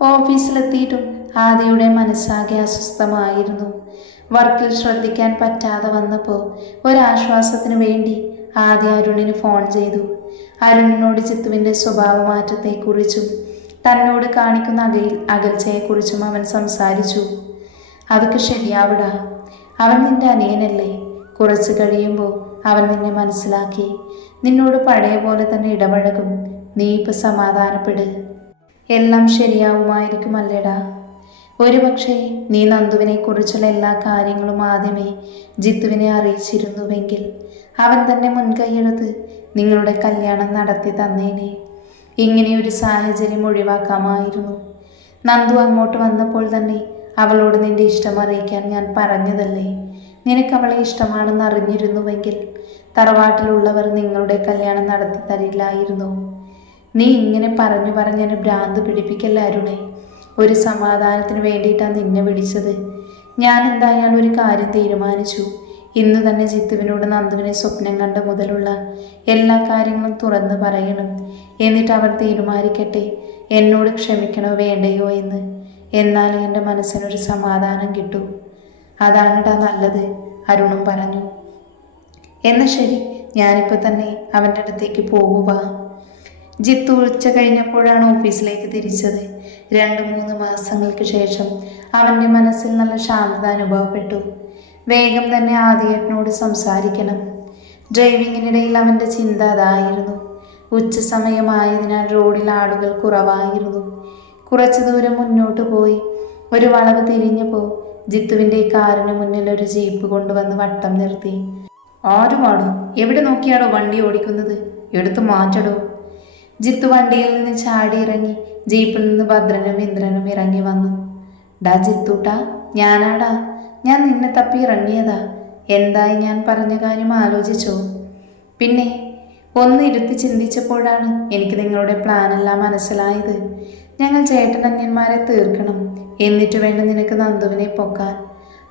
ഓഫീസിലെത്തിയിട്ടും ആദിയുടെ മനസ്സാകെ അസ്വസ്ഥമായിരുന്നു. വർക്കിൽ ശ്രദ്ധിക്കാൻ പറ്റാതെ വന്നപ്പോൾ ഒരാശ്വാസത്തിന് വേണ്ടി ആദ്യ അരുണിന് ഫോൺ ചെയ്തു. അരുണിനോട് ജിത്തുവിൻ്റെ സ്വഭാവമാറ്റത്തെക്കുറിച്ചും തന്നോട് കാണിക്കുന്ന അകൽച്ചയെക്കുറിച്ചും അവൻ സംസാരിച്ചു. അതൊക്കെ ശരിയാവിടാ, അവൻ നിന്റെ അനിയനല്ലേ. കുറച്ച് കഴിയുമ്പോൾ അവൻ നിന്നെ മനസ്സിലാക്കി നിന്നോട് പഴയ പോലെ തന്നെ ഇടപഴകും. നീ ഇപ്പം സമാധാനപ്പെട്, എല്ലാം ശരിയാവുമായിരിക്കും അല്ലേടാ. ഒരുപക്ഷെ നീ നന്ദുവിനെക്കുറിച്ചുള്ള എല്ലാ കാര്യങ്ങളും ആദ്യമേ ജിത്തുവിനെ അറിയിച്ചിരുന്നുവെങ്കിൽ അവൻ തന്നെ മുൻകൈയെടുത്ത് നിങ്ങളുടെ കല്യാണം നടത്തി തന്നേനെ. ഇങ്ങനെയൊരു സാഹചര്യം ഒഴിവാക്കാമായിരുന്നു. നന്ദു അങ്ങോട്ട് വന്നപ്പോൾ തന്നെ അവളോട് നിന്റെ ഇഷ്ടം അറിയിക്കാൻ ഞാൻ പറഞ്ഞതല്ലേ. നിനക്ക് അവളെ ഇഷ്ടമാണെന്ന് അറിഞ്ഞിരുന്നുവെങ്കിൽ തറവാട്ടിലുള്ളവർ നിങ്ങളുടെ കല്യാണം നടത്തി തരില്ലായിരുന്നു. നീ ഇങ്ങനെ പറഞ്ഞു പറഞ്ഞെന്നെ ഭ്രാന്ത് പിടിപ്പിക്കല്ല അരുണേ. ഒരു സമാധാനത്തിന് വേണ്ടിയിട്ടാണ് നിന്നെ വിളിച്ചത്. ഞാൻ എന്തായാലും ഒരു കാര്യം തീരുമാനിച്ചു. ഇന്ന് തന്നെ ജിത്തുവിനോട് നന്ദുവിനെ സ്വപ്നം കണ്ട മുതലുള്ള എല്ലാ കാര്യങ്ങളും തുറന്ന് പറയണം. എന്നിട്ട് അവർ തീരുമാനിക്കട്ടെ എന്നോട് ക്ഷമിക്കണോ വേണ്ടയോ എന്ന്. എന്നാലും എൻ്റെ മനസ്സിനൊരു സമാധാനം കിട്ടൂ. അതാണിടാ നല്ലത്, അരുണും പറഞ്ഞു. എന്നാൽ ശരി, ഞാനിപ്പോൾ തന്നെ അവൻ്റെ അടുത്തേക്ക് പോകുക. ജിത്തു ഉച്ച കഴിഞ്ഞപ്പോഴാണ് ഓഫീസിലേക്ക് തിരിച്ചത്. 2-3 മാസങ്ങൾക്ക് ശേഷം അവൻ്റെ മനസ്സിൽ നല്ല ശാന്തത അനുഭവപ്പെട്ടു. വേഗം തന്നെ ആദിയേട്ടനോട് സംസാരിക്കണം. ഡ്രൈവിങ്ങിനിടയിൽ അവൻ്റെ ചിന്ത അതായിരുന്നു. ഉച്ച സമയമായതിനാൽ റോഡിൽ ആളുകൾ കുറവായിരുന്നു. കുറച്ചു ദൂരം മുന്നോട്ട് പോയി ഒരു വളവ് തിരിഞ്ഞപ്പോൾ ജിത്തുവിൻ്റെ കാറിന് മുന്നിൽ ഒരു ജീപ്പ് കൊണ്ടുവന്ന് വട്ടം നിർത്തി. ആരുമാണോ? എവിടെ നോക്കിയാണോ വണ്ടി ഓടിക്കുന്നത്? എടുത്തു മാറ്റടോ. ജിത്തു വണ്ടിയിൽ നിന്ന് ചാടി ഇറങ്ങി ജീപ്പിൽ നിന്ന് ഭദ്രനും ഇന്ദ്രനും ഇറങ്ങി വന്നു. ഡാ ജിത്തൂട്ടാ, ഞാനാടാ. ഞാൻ നിന്നെ തപ്പി ഇറങ്ങിയതാ. എന്തായി ഞാൻ പറഞ്ഞ കാര്യം ആലോചിച്ചോ? പിന്നെ ഒന്ന് ഇരുത്തി ചിന്തിച്ചപ്പോഴാണ് എനിക്ക് നിങ്ങളുടെ പ്ലാനെല്ലാം മനസ്സിലായത്. ഞങ്ങൾ ചേട്ടനന്യന്മാരെ തീർക്കണം, എന്നിട്ട് വേണ്ട നിനക്ക് നന്ദുവിനെ പൊക്കാൻ.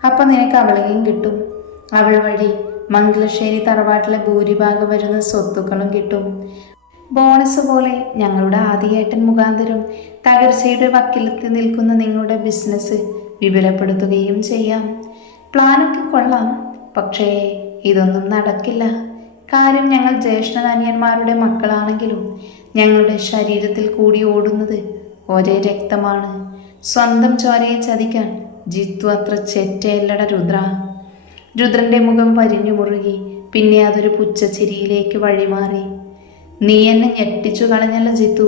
അപ്പം നിനക്ക് അവളെയും കിട്ടും. അവൾ വഴി മംഗലശ്ശേരി തറവാട്ടിലെ ഭൂരിഭാഗം വരുന്ന സ്വത്തുക്കളും കിട്ടും. ബോണസ് പോലെ ഞങ്ങളുടെ ആദിയേട്ടൻ മുഖാന്തരം തകർച്ചയുടെ വക്കിലെത്തി നിൽക്കുന്ന നിങ്ങളുടെ ബിസിനസ് വിപുലപ്പെടുത്തുകയും ചെയ്യാം. പ്ലാനൊക്കെ കൊള്ളാം, പക്ഷേ ഇതൊന്നും നടക്കില്ല. കാര്യം ഞങ്ങൾ ജ്യേഷ്ഠനാനിയന്മാരുടെ മക്കളാണെങ്കിലും ഞങ്ങളുടെ ശരീരത്തിൽ കൂടി ഓടുന്നത് ഒരേ രക്തമാണ്. സ്വന്തം ചോരയെ ചതിക്കാൻ ജിത്തു അത്ര ചെറ്റയല്ലട രുദ്ര. രുദ്രൻ്റെ മുഖം വരിഞ്ഞു മുറുകി. പിന്നെ അതൊരു പുച്ഛച്ചിരിയിലേക്ക് വഴിമാറി. നീ എന്നെ ഞെട്ടിച്ചു കളഞ്ഞല്ല ജിത്തു.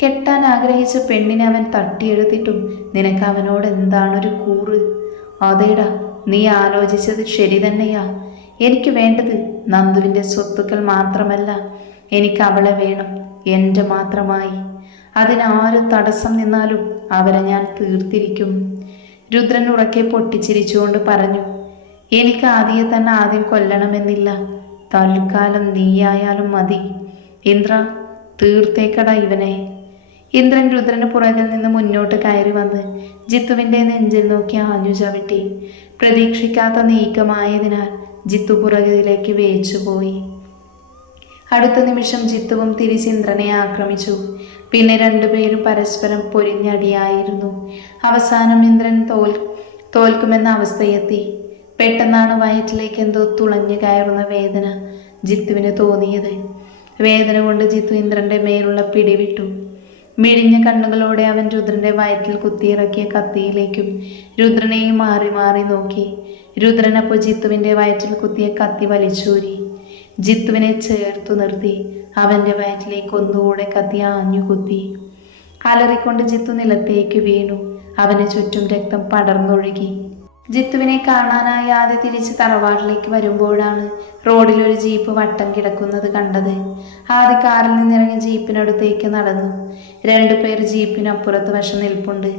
കെട്ടാൻ ആഗ്രഹിച്ച പെണ്ണിനെ അവൻ തട്ടിയെടുത്തിട്ടും നിനക്ക് അവനോട് എന്താണൊരു കൂറ്? അതേടാ, നീ ആലോചിച്ചത് ശരി തന്നെയാ. എനിക്ക് വേണ്ടത് നന്ദുവിൻ്റെ സ്വത്തുക്കൾ മാത്രമല്ല, എനിക്ക് അവളെ വേണം, എൻ്റെ മാത്രമായി. അതിനാരും തടസ്സം നിന്നാലും അവരെ ഞാൻ തീർത്തിരിക്കും. രുദ്രൻ ഉറക്കെ പൊട്ടിച്ചിരിച്ചുകൊണ്ട് പറഞ്ഞു. എനിക്ക് ആദിയെ തന്നെ ആദ്യം കൊല്ലണമെന്നില്ല. തൽക്കാലം നീയായാലും മതി. ഇന്ദ്ര, തീർത്തേക്കട ഇവനെ. ഇന്ദ്രൻ രുദ്രന് പുറകിൽ നിന്ന് മുന്നോട്ട് കയറി വന്ന് ജിത്തുവിൻ്റെ നെഞ്ചിൽ നോക്കി ആഞ്ഞു ചവിട്ടി. പ്രതീക്ഷിക്കാത്ത നീക്കമായതിനാൽ ജിത്തു പുറകിലേക്ക് വേച്ചുപോയി. അടുത്ത നിമിഷം ജിത്തുവും തിരിച്ച് ഇന്ദ്രനെ ആക്രമിച്ചു. പിന്നെ രണ്ടുപേരും പരസ്പരം പൊരിഞ്ഞടിയായിരുന്നു. അവസാനം ഇന്ദ്രൻ തോൽക്കുമെന്ന അവസ്ഥയെത്തി. പെട്ടെന്നാണ് വയറ്റിലേക്ക് എന്തോ തുളഞ്ഞു കയറുന്ന വേദന ജിത്തുവിന് തോന്നിയത്. വേദന കൊണ്ട് ജിത്തു ഇന്ദ്രൻ്റെ മേലുള്ള പിടിവിട്ടു. മിഴിഞ്ഞ കണ്ണുകളോടെ അവൻ രുദ്രൻ്റെ വയറ്റിൽ കുത്തിയിറക്കിയ കത്തിയിലേക്കും രുദ്രനെയും മാറി മാറി നോക്കി. രുദ്രനപ്പോൾ ജിത്തുവിൻ്റെ വയറ്റിൽ കുത്തിയ കത്തി വലിച്ചൂരി. ജിത്തുവിനെ ചേർത്തു നിർത്തി അവൻ്റെ വയറ്റിലേക്ക് ഒന്നുകൂടെ കത്തി ആഞ്ഞു കുത്തി. അലറിക്കൊണ്ട് ജിത്തു നിലത്തേക്ക് വീണു. അവന് ചുറ്റും രക്തം പടർന്നൊഴുകി. ജിത്തുവിനെ കാണാനായി ആദ്യം തിരിച്ച് തറവാട്ടിലേക്ക് വരുമ്പോഴാണ് റോഡിൽ ഒരു ജീപ്പ് വട്ടം കിടക്കുന്നത് കണ്ടത്. ആദ്യ കാറിൽ നിന്നിറങ്ങി ജീപ്പിനടുത്തേക്ക് നടന്നു. 2 പേർ ജീപ്പിനപ്പുറത്ത് വശം നിൽപ്പുണ്ട്.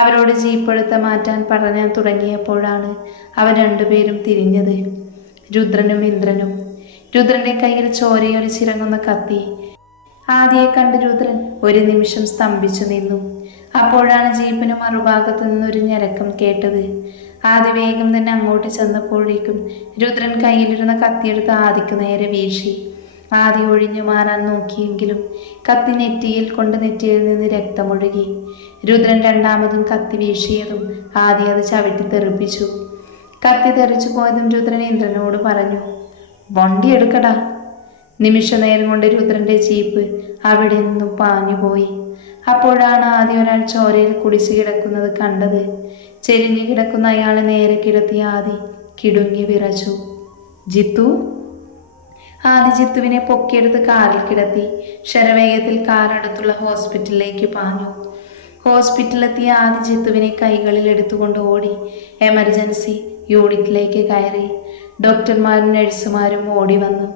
അവരോട് ജീപ്പ് എടുത്ത് മാറ്റാൻ പറയാൻ തുടങ്ങിയപ്പോഴാണ് അവർ 2 പേരും തിരിഞ്ഞത്. രുദ്രനും ഇന്ദ്രനും. രുദ്രൻ്റെ കയ്യിൽ ചോരയൊലിച്ചിറങ്ങുന്ന കത്തി. ആദിയെ കണ്ട് രുദ്രൻ ഒരു നിമിഷം സ്തംഭിച്ചു നിന്നു. അപ്പോഴാണ് ജീപ്പിന് മറുഭാഗത്തു നിന്നൊരു ഞരക്കം കേട്ടത്. ആദി വേഗം തന്നെ അങ്ങോട്ട് ചെന്നപ്പോഴേക്കും രുദ്രൻ കയ്യിലിരുന്ന കത്തിയെടുത്ത് ആദിക്ക് നേരെ വീശി. ആദി ഒഴിഞ്ഞു മാറാൻ നോക്കിയെങ്കിലും കത്തി നെറ്റിയിൽ കൊണ്ട് നെറ്റിയിൽ നിന്ന് രക്തമൊഴുകി. രുദ്രൻ രണ്ടാമതും കത്തി വീശിയതും ആദ്യം അത് ചവിട്ടി തെറിപ്പിച്ചു. കത്തി തെറിച്ചു പോയതും രുദ്രൻ ഇന്ദ്രനോട് പറഞ്ഞു, വണ്ടി എടുക്കടാ. നിമിഷ നേരം കൊണ്ട് രുദ്രന്റെ ജീപ്പ് അവിടെ നിന്നും പാഞ്ഞുപോയി. അപ്പോഴാണ് ആദ്യം ഒരാൾ ചോരയിൽ കുടിച്ചു കിടക്കുന്നത് കണ്ടത്. ചെരിഞ്ഞു കിടക്കുന്ന അയാളെ നേരെ കിടത്തി ആദി കിടുങ്ങി വിറച്ചു. ജിത്തു. ആദി ജിത്തുവിനെ പൊക്കിയെടുത്ത് കാറിൽ കിടത്തി ശരവേഗത്തിൽ കാർ അടുത്തുള്ള ഹോസ്പിറ്റലിലേക്ക് പാഞ്ഞു. ഹോസ്പിറ്റലിലെത്തിയ ആദി ജിത്തുവിനെ കൈകളിൽ എടുത്തുകൊണ്ട് ഓടി എമർജൻസി യൂണിറ്റിലേക്ക് കയറി. ഡോക്ടർമാരും നഴ്സുമാരും ഓടി വന്നു.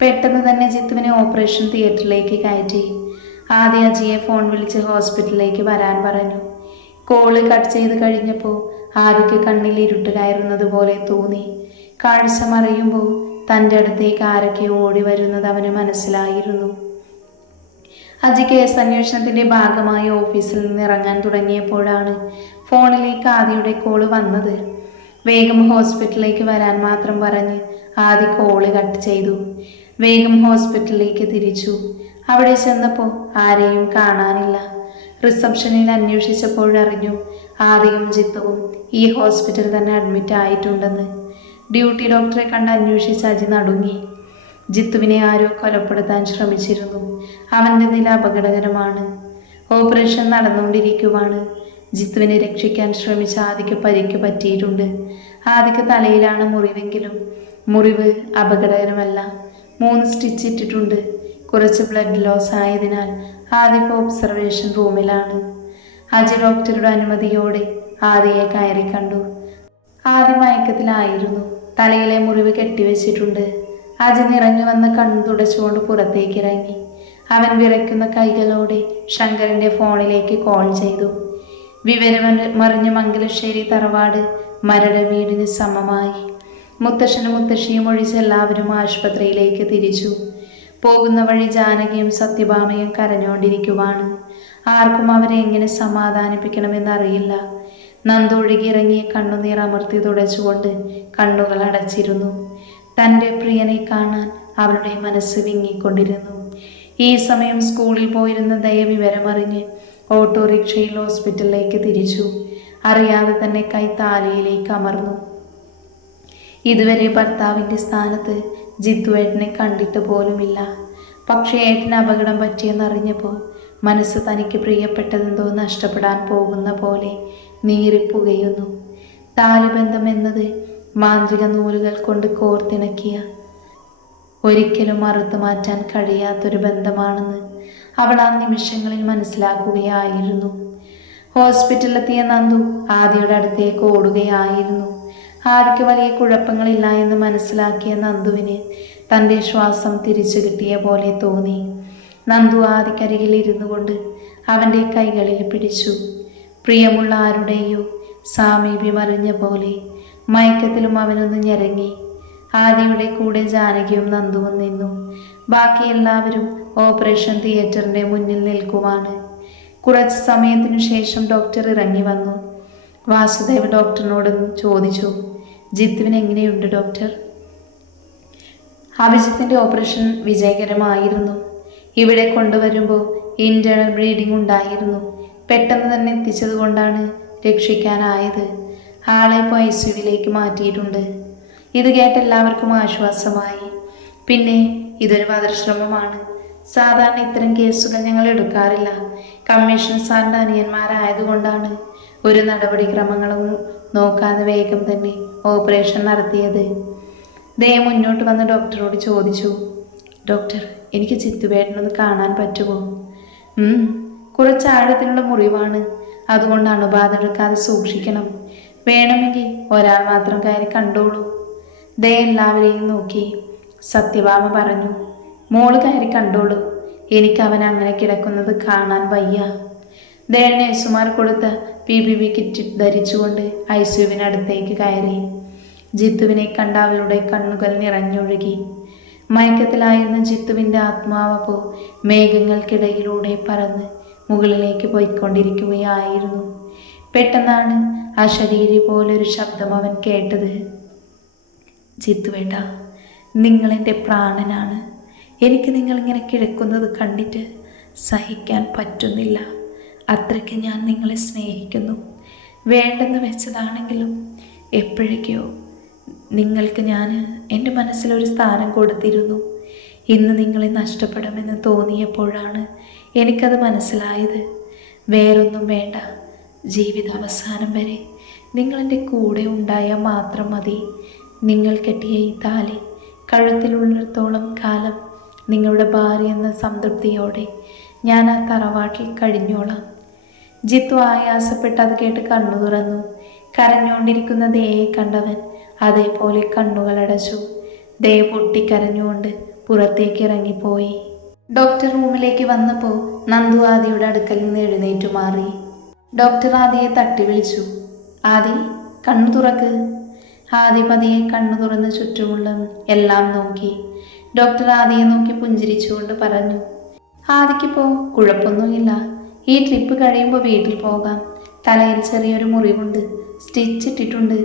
പെട്ടെന്ന് തന്നെ ജിത്തുവിനെ ഓപ്പറേഷൻ തിയേറ്ററിലേക്ക് കയറ്റി. ആദ്യ അജിയെ ഫോൺ വിളിച്ച് ഹോസ്പിറ്റലിലേക്ക് വരാൻ പറഞ്ഞു. കോള് കട്ട് ചെയ്ത് കഴിഞ്ഞപ്പോൾ ആദിക്ക് കണ്ണിൽ ഇരുട്ട് കയറുന്നത് പോലെ തോന്നി. കാഴ്ച മറിയുമ്പോൾ തൻ്റെ അടുത്തേക്ക് ആരൊക്കെ ഓടി വരുന്നത് അവന് മനസ്സിലായിരുന്നു. അജി കേസ് അന്വേഷണത്തിൻ്റെ ഭാഗമായി ഓഫീസിൽ നിന്ന് ഇറങ്ങാൻ തുടങ്ങിയപ്പോഴാണ് ഫോണിലേക്ക് ആദിയുടെ കോള് വന്നത്. വേഗം ഹോസ്പിറ്റലിലേക്ക് വരാൻ മാത്രം പറഞ്ഞ് ആദി കോള് കട്ട് ചെയ്തു. വേഗം ഹോസ്പിറ്റലിലേക്ക് തിരിച്ചു. അവിടെ ചെന്നപ്പോൾ ആരെയും കാണാനില്ല. റിസപ്ഷനിൽ അന്വേഷിച്ചപ്പോഴറിഞ്ഞു ആദിയും ജിത്തുവും ഈ ഹോസ്പിറ്റലിൽ തന്നെ അഡ്മിറ്റ് ആയിട്ടുണ്ടെന്ന്. ഡ്യൂട്ടി ഡോക്ടറെ കണ്ട് അന്വേഷിച്ച് അജി നടുങ്ങി. ജിത്തുവിനെ ആരോ കൊലപ്പെടുത്താൻ ശ്രമിച്ചിരുന്നു. അവൻ്റെ നില അപകടകരമാണ്. ഓപ്പറേഷൻ നടന്നുകൊണ്ടിരിക്കുവാണ്. ജിത്തുവിനെ രക്ഷിക്കാൻ ശ്രമിച്ച ആദിക്ക് പരിക്ക് പറ്റിയിട്ടുണ്ട്. ആദിക്ക് തലയിലാണ് മുറിവെങ്കിലും മുറിവ് അപകടകരമല്ല. 3 സ്റ്റിച്ച് ഇട്ടിട്ടുണ്ട്. കുറച്ച് ബ്ലഡ് ലോസ് ആയതിനാൽ ആദിപ്പോൾ ഒബ്സർവേഷൻ റൂമിലാണ്. അജി ഡോക്ടറുടെ അനുമതിയോടെ ആദിയെ കയറി കണ്ടു. ആദ്യ മയക്കത്തിലായിരുന്നു. തലയിലെ മുറിവ് കെട്ടിവെച്ചിട്ടുണ്ട്. അജി നിറഞ്ഞു വന്ന് കണ്ണു തുടച്ചുകൊണ്ട് പുറത്തേക്ക് ഇറങ്ങി. അവൻ വിറയ്ക്കുന്ന കൈകളോടെ ശങ്കരൻ്റെ ഫോണിലേക്ക് കോൾ ചെയ്തു. വിവരമറിഞ്ഞ മംഗലശ്ശേരി തറവാട് മരട് വീടിന് സമമായി. മുത്തശ്ശനും മുത്തശ്ശിയും ഒഴിച്ച് എല്ലാവരും ആശുപത്രിയിലേക്ക് തിരിച്ചു. പോകുന്ന വഴി ജാനകിയും സത്യഭാമയും കരഞ്ഞുകൊണ്ടിരിക്കുവാണ്. ആർക്കും അവരെ എങ്ങനെ സമാധാനിപ്പിക്കണമെന്നറിയില്ല. നന്ദൊഴുകി ഇറങ്ങിയ കണ്ണുനീർ അമർത്തി തുടച്ചുകൊണ്ട് കണ്ണുകൾ അടച്ചിരുന്നു. തൻ്റെ പ്രിയനെ കാണാൻ അവളുടെ മനസ്സ് വിങ്ങിക്കൊണ്ടിരുന്നു. ഈ സമയം സ്കൂളിൽ പോയിരുന്ന ദയ വിവരമറിഞ്ഞ് ഓട്ടോറിക്ഷയിൽ ഹോസ്പിറ്റലിലേക്ക് തിരിച്ചു. അറിയാതെ തന്നെ കൈ താലിയിലേക്ക് അമർന്നു. ഇതുവരെ ഭർത്താവിൻ്റെ സ്ഥാനത്ത് ജിത്തുവേട്ടനെ കണ്ടിട്ട് പോലുമില്ല. പക്ഷേ ഏട്ടന് അപകടം പറ്റിയെന്നറിഞ്ഞപ്പോൾ മനസ്സ് തനിക്ക് പ്രിയപ്പെട്ടതെന്തോ നഷ്ടപ്പെടാൻ പോകുന്ന പോലെ നീറിപ്പുകയുന്നു. താലിബന്ധം എന്നത് മാന്ത്രിക നൂലുകൾ കൊണ്ട് കോർത്തിണക്കിയ ഒരിക്കലും മറുത്തു മാറ്റാൻ കഴിയാത്തൊരു ബന്ധമാണെന്ന് അവൾ ആ നിമിഷങ്ങളിൽ മനസ്സിലാക്കുകയായിരുന്നു. ഹോസ്പിറ്റലിലെത്തിയ നന്ദു ആദിയുടെ അടുത്തേക്ക് ഓടുകയായിരുന്നു. ആദിക്ക് വലിയ കുഴപ്പങ്ങളില്ല എന്ന് മനസ്സിലാക്കിയ നന്ദുവിന് തൻ്റെ ശ്വാസം തിരിച്ചു കിട്ടിയ പോലെ തോന്നി. നന്ദു ആദിക്കരികിൽ ഇരുന്നു കൊണ്ട് അവൻ്റെ കൈകളിൽ പിടിച്ചു. പ്രിയമുള്ള ആരുടെയോ സാമീപ്യമറിഞ്ഞ പോലെ മയക്കത്തിലും അവനൊന്ന് ഞെരങ്ങി. ആദിയുടെ കൂടെ ജാനകിയും നന്ദുവും നിന്നു. ബാക്കി എല്ലാവരും ഓപ്പറേഷൻ തിയേറ്ററിൻ്റെ മുന്നിൽ നിൽക്കുവാണ്. കുറച്ച് സമയത്തിനു ശേഷം ഡോക്ടർ ഇറങ്ങി വന്നു. വാസുദേവ് ഡോക്ടറിനോട് ചോദിച്ചു, ജിത്തുവിന് എങ്ങനെയുണ്ട് ഡോക്ടർ? അഭിജിത്തിൻ്റെ ഓപ്പറേഷൻ വിജയകരമായിരുന്നു. ഇവിടെ കൊണ്ടുവരുമ്പോൾ ഇൻറ്റേർണൽ ബ്ലീഡിംഗ് ഉണ്ടായിരുന്നു. പെട്ടെന്ന് തന്നെ എത്തിച്ചത് കൊണ്ടാണ് രക്ഷിക്കാനായത്. ആളെ ഇപ്പോൾ ICUവിലേക്ക് മാറ്റിയിട്ടുണ്ട്. ഇത് കേട്ട് എല്ലാവർക്കും ആശ്വാസമായി. പിന്നെ ഇതൊരു വധശ്രമമാണ്. സാധാരണ ഇത്തരം കേസുകൾ ഞങ്ങൾ എടുക്കാറില്ല. കമ്മീഷൻ സാറിൻ്റെ അനിയന്മാരായതുകൊണ്ടാണ് ഒരു നടപടിക്രമങ്ങളും നോക്കാതെ വേഗം തന്നെ ഓപ്പറേഷൻ നടത്തിയത്. ദേ മുന്നോട്ട് വന്ന് ഡോക്ടറോട് ചോദിച്ചു, ഡോക്ടർ എനിക്ക് ജിത്തുവേട്ടനൊന്ന് കാണാൻ പറ്റുമോ? കുറച്ച് ആഴത്തിലുള്ള മുറിവാണ്. അതുകൊണ്ട് അണുബാധ എടുക്കാതെ സൂക്ഷിക്കണം. വേണമെങ്കിൽ ഒരാൾ മാത്രം കയറി കണ്ടോളൂ. ദേ എല്ലാവരെയും നോക്കി സത്യഭാമ പറഞ്ഞു, മോള് കയറി കണ്ടോളൂ. എനിക്ക് അവൻ അങ്ങനെ കിടക്കുന്നത് കാണാൻ വയ്യ. ദേ നേഴ്സുമാർ കൊടുത്ത PPV കിറ്റ് ധരിച്ചുകൊണ്ട് ICUവിനടുത്തേക്ക് കയറി. ജിത്തുവിനെ കണ്ട അവളുടെ കണ്ണുകൾ നിറഞ്ഞൊഴുകി. മയക്കത്തിലായിരുന്ന ജിത്തുവിൻ്റെ ആത്മാവപ്പോൾ മേഘങ്ങൾക്കിടയിലൂടെ പറന്ന് മുകളിലേക്ക് പോയിക്കൊണ്ടിരിക്കുകയായിരുന്നു. പെട്ടെന്നാണ് അശരീരി പോലൊരു ശബ്ദം അവൻ കേട്ടത്. ജിത്തുവേട്ട, നിങ്ങളെൻ്റെ പ്രാണനാണ്. എനിക്ക് നിങ്ങളിങ്ങനെ കിടക്കുന്നത് കണ്ടിട്ട് സഹിക്കാൻ പറ്റുന്നില്ല. അത്രയ്ക്ക് ഞാൻ നിങ്ങളെ സ്നേഹിക്കുന്നു. വേണ്ടെന്ന് വെച്ചതാണെങ്കിലും എപ്പോഴേക്കോ നിങ്ങൾക്ക് ഞാൻ എൻ്റെ മനസ്സിലൊരു സ്ഥാനം കൊടുത്തിരുന്നു. ഇന്ന് നിങ്ങളെ നഷ്ടപ്പെടുമെന്ന് തോന്നിയപ്പോഴാണ് എനിക്കത് മനസ്സിലായത്. വേറൊന്നും വേണ്ട, ജീവിതാവസാനം വരെ നിങ്ങളെൻ്റെ കൂടെ ഉണ്ടായാൽ മാത്രം മതി. നിങ്ങൾ കെട്ടിയ ഈ താലി കഴുത്തിലുള്ളിടത്തോളം കാലം നിങ്ങളുടെ ഭാര്യ എന്ന സംതൃപ്തിയോടെ ഞാൻ ആ തറവാട്ടിൽ കഴിഞ്ഞോളാം. ജിത്തു ആയാസപ്പെട്ട് അത് കേട്ട് കണ്ണു തുറന്നു. കരഞ്ഞുകൊണ്ടിരിക്കുന്ന ദേയെ കണ്ടവൻ അതേപോലെ കണ്ണുകളടച്ചു. ദേ പൊട്ടിക്കരഞ്ഞുകൊണ്ട് പുറത്തേക്ക് ഇറങ്ങിപ്പോയി. ഡോക്ടർ റൂമിലേക്ക് വന്നപ്പോൾ നന്ദു ആദിയുടെ അടുക്കൽ നിന്ന് എഴുന്നേറ്റു മാറി. ഡോക്ടർ ആദിയെ തട്ടി വിളിച്ചു. ആദി, കണ്ണു തുറക്ക്. ആദി പതിയെ കണ്ണു തുറന്ന് ചുറ്റുമുള്ള എല്ലാം നോക്കി. ഡോക്ടർ ആദിയെ നോക്കി പുഞ്ചിരിച്ചുകൊണ്ട് പറഞ്ഞു, ആദിക്കിപ്പോൾ കുഴപ്പമൊന്നുമില്ല. ഈ ട്രിപ്പ് കഴിയുമ്പോൾ വീട്ടിൽ പോകാം. തലയിൽ ചെറിയൊരു മുറിവുണ്ട്, സ്റ്റിച്ച് ഇട്ടിട്ടുണ്ട്.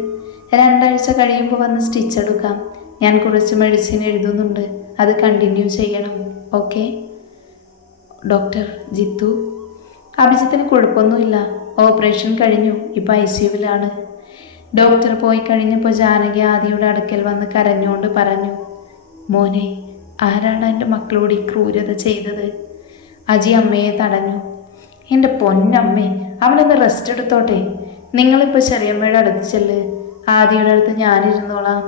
2 ആഴ്ച കഴിയുമ്പോൾ വന്ന് സ്റ്റിച്ച് എടുക്കാം. ഞാൻ കുറച്ച് മെഡിസിൻ എഴുതുന്നുണ്ട്, അത് കണ്ടിന്യൂ ചെയ്യണം. Okay doctor? ജിത്തു? അഭിജിത്തിന് കുഴപ്പമൊന്നുമില്ല, ഓപ്പറേഷൻ കഴിഞ്ഞു, ഇപ്പോൾ ICUവിലാണ്. ഡോക്ടർ പോയി കഴിഞ്ഞപ്പോൾ ജാനകി ആദിയുടെ അടുക്കൽ വന്ന് കരഞ്ഞുകൊണ്ട് പറഞ്ഞു, മോനെ, ആരാണ് എൻ്റെ മക്കളോട് ഈ ക്രൂരത ചെയ്തത്? അജി അമ്മയെ തടഞ്ഞു. എൻ്റെ പൊന്നമ്മേ, അവനൊന്ന് റെസ്റ്റ് എടുത്തോട്ടെ. നിങ്ങളിപ്പോൾ ചെറിയമ്മയുടെ അടുത്ത് ചെല്ല്, ആദിയുടെ അടുത്ത് ഞാനിരുന്നോളാം.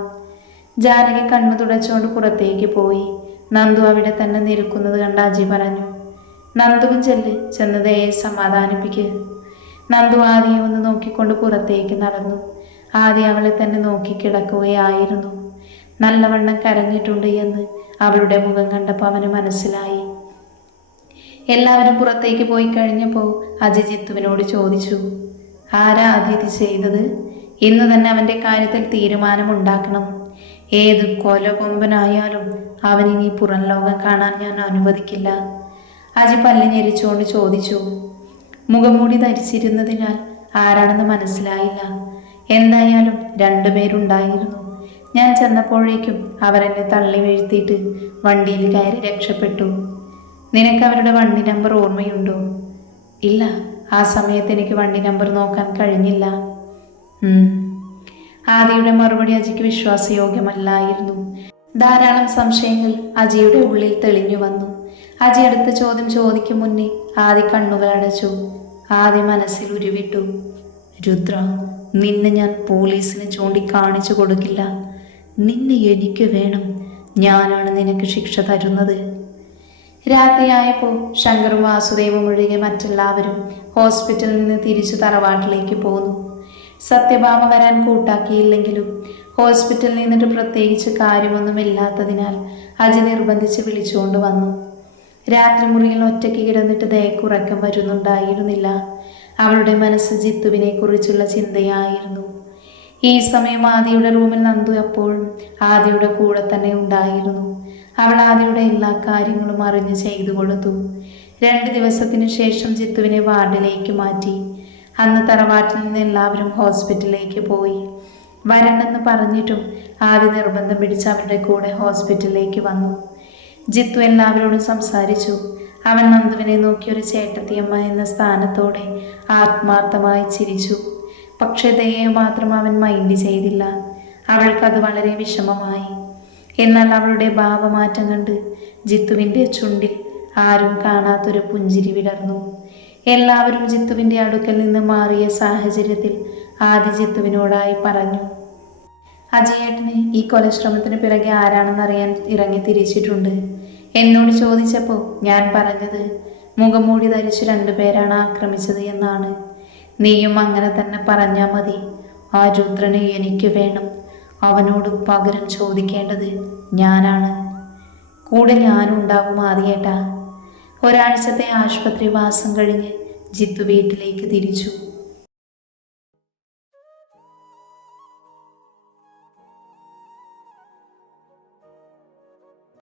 ജാനകി കണ്ണു തുടച്ചുകൊണ്ട് പുറത്തേക്ക് പോയി. നന്ദു അവിടെ തന്നെ നിൽക്കുന്നത് കണ്ട് അജി പറഞ്ഞു, നന്ദുവും ചെന്ന് ദയെ സമാധാനിപ്പിക്ക്. നന്ദു ആദിയെ ഒന്ന് നോക്കിക്കൊണ്ട് പുറത്തേക്ക് നടന്നു. ആദി അവളെ തന്നെ നോക്കി കിടക്കുകയായിരുന്നു. നല്ലവണ്ണം കരഞ്ഞിട്ടുണ്ട് എന്ന് അവളുടെ മുഖം കണ്ടപ്പോൾ അവന് മനസ്സിലായി. എല്ലാവരും പുറത്തേക്ക് പോയി കഴിഞ്ഞപ്പോൾ അജി ജിത്തുവിനോട് ചോദിച്ചു, ആരാ ആദ്യതി ചെയ്തത്? ഇന്ന് തന്നെ അവൻ്റെ കാര്യത്തിൽ തീരുമാനമുണ്ടാക്കണം. ഏത് കൊലകൊമ്പനായാലും അവനിനി പുറം ലോകം കാണാൻ ഞാൻ അനുവദിക്കില്ല. അജി പല്ല് ഞെരിച്ചുകൊണ്ട് ചോദിച്ചു. മുഖംമൂടി ധരിച്ചിരുന്നതിനാൽ ആരാണെന്ന് മനസ്സിലായില്ല. എന്തായാലും 2 പേരുണ്ടായിരുന്നു. ഞാൻ ചെന്നപ്പോഴേക്കും അവരെന്നെ തള്ളി വീഴ്ത്തിയിട്ട് വണ്ടിയിൽ കയറി രക്ഷപ്പെട്ടു. നിനക്ക് അവരുടെ വണ്ടി നമ്പർ ഓർമ്മയുണ്ടോ? ഇല്ല, ആ സമയത്ത് എനിക്ക് വണ്ടി നമ്പർ നോക്കാൻ കഴിഞ്ഞില്ല. ആദിയുടെ മറുപടി അജിക്ക് വിശ്വാസയോഗ്യമല്ലായിരുന്നു. ധാരാളം സംശയങ്ങൾ അജിയുടെ ഉള്ളിൽ തെളിഞ്ഞു വന്നു. അജി അടുത്ത ചോദ്യം ചോദിക്കും മുന്നേ ആദി കണ്ണുകൾ അടച്ചു. ആദി മനസ്സിൽ ഉരുവിട്ടു, രുദ്ര, നിന്നെ ഞാൻ പോലീസിന് ചൂണ്ടിക്കാണിച്ചു കൊടുക്കില്ല. നിന്നെ എനിക്ക് വേണം. ഞാനാണ് നിനക്ക് ശിക്ഷ തരുന്നത്. രാത്രിയായപ്പോൾ ശങ്കറും വാസുദേവും ഒഴികെ മറ്റെല്ലാവരും ഹോസ്പിറ്റലിൽ നിന്ന് തിരിച്ചു തറവാട്ടിലേക്ക് പോന്നു. സത്യഭാമ വരാൻ കൂട്ടാക്കിയില്ലെങ്കിലും ഹോസ്പിറ്റലിൽ നിന്നിട്ട് പ്രത്യേകിച്ച് കാര്യമൊന്നുമില്ലാത്തതിനാൽ അജി നിർബന്ധിച്ച് വിളിച്ചുകൊണ്ട് വന്നു. രാത്രി മുറിയിൽ ഒറ്റയ്ക്ക് കിടന്നിട്ട് ദയക്കുറക്കം വരുന്നുണ്ടായിരുന്നില്ല. അവളുടെ മനസ്സ് ജിത്തുവിനെ കുറിച്ചുള്ള ചിന്തയായിരുന്നു. ഈ സമയം ആദിയുടെ റൂമിൽ നന്ദു അപ്പോഴും ആദിയുടെ കൂടെ തന്നെ ഉണ്ടായിരുന്നു. അവൾ ആദിയുടെ എല്ലാ കാര്യങ്ങളും അറിഞ്ഞ് ചെയ്തു കൊടുത്തു. 2 ദിവസത്തിനു ശേഷം ജിത്തുവിനെ വാർഡിലേക്ക് മാറ്റി. അന്ന് തറവാട്ടിൽ നിന്ന് എല്ലാവരും ഹോസ്പിറ്റലിലേക്ക് പോയി. വരണ്ടെന്ന് പറഞ്ഞിട്ടും ആദി നിർബന്ധം പിടിച്ച് അവരുടെ കൂടെ ഹോസ്പിറ്റലിലേക്ക് വന്നു. ജിത്തു എല്ലാവരോടും സംസാരിച്ചു. അവൻ നന്ദുവിനെ നോക്കിയൊരു ചേട്ടത്തിയമ്മ എന്ന സ്ഥാനത്തോടെ ആത്മാർത്ഥമായി ചിരിച്ചു. പക്ഷേ ദയെ മാത്രം അവൻ മൈൻഡ് ചെയ്തില്ല. അവൾക്കത് വളരെ വിഷമമായി. എന്നാൽ അവളുടെ ഭാവമാറ്റം കണ്ട് ജിത്തുവിൻ്റെ ചുണ്ടിൽ ആരും കാണാത്തൊരു പുഞ്ചിരി വിടർന്നു. എല്ലാവരും ജിത്തുവിൻ്റെ അടുക്കൽ നിന്ന് മാറിയ സാഹചര്യത്തിൽ ആദി ജിത്തുവിനോടായി പറഞ്ഞു, അജയേട്ടന് ഈ കൊലശ്രമത്തിന് പിറകെ ആരാണെന്നറിയാൻ ഇറങ്ങി തിരിച്ചിട്ടുണ്ട്. എന്നോട് ചോദിച്ചപ്പോൾ ഞാൻ പറഞ്ഞത് മുഖംമൂടി ധരിച്ച് 2 പേരാണ് ആക്രമിച്ചത് എന്നാണ്. നീയും അങ്ങനെ തന്നെ പറഞ്ഞാൽ മതി. ആ രുദ്രനെ എനിക്ക് വേണം. അവനോട് പകരം ചോദിക്കേണ്ടത് ഞാനാണ്. കൂടെ ഞാനുണ്ടാവും ആദിയേട്ടാ. ഒരാഴ്ചത്തെ ആശുപത്രി വാസം കഴിഞ്ഞ് ജിത്തു വീട്ടിലേക്ക് തിരിച്ചു.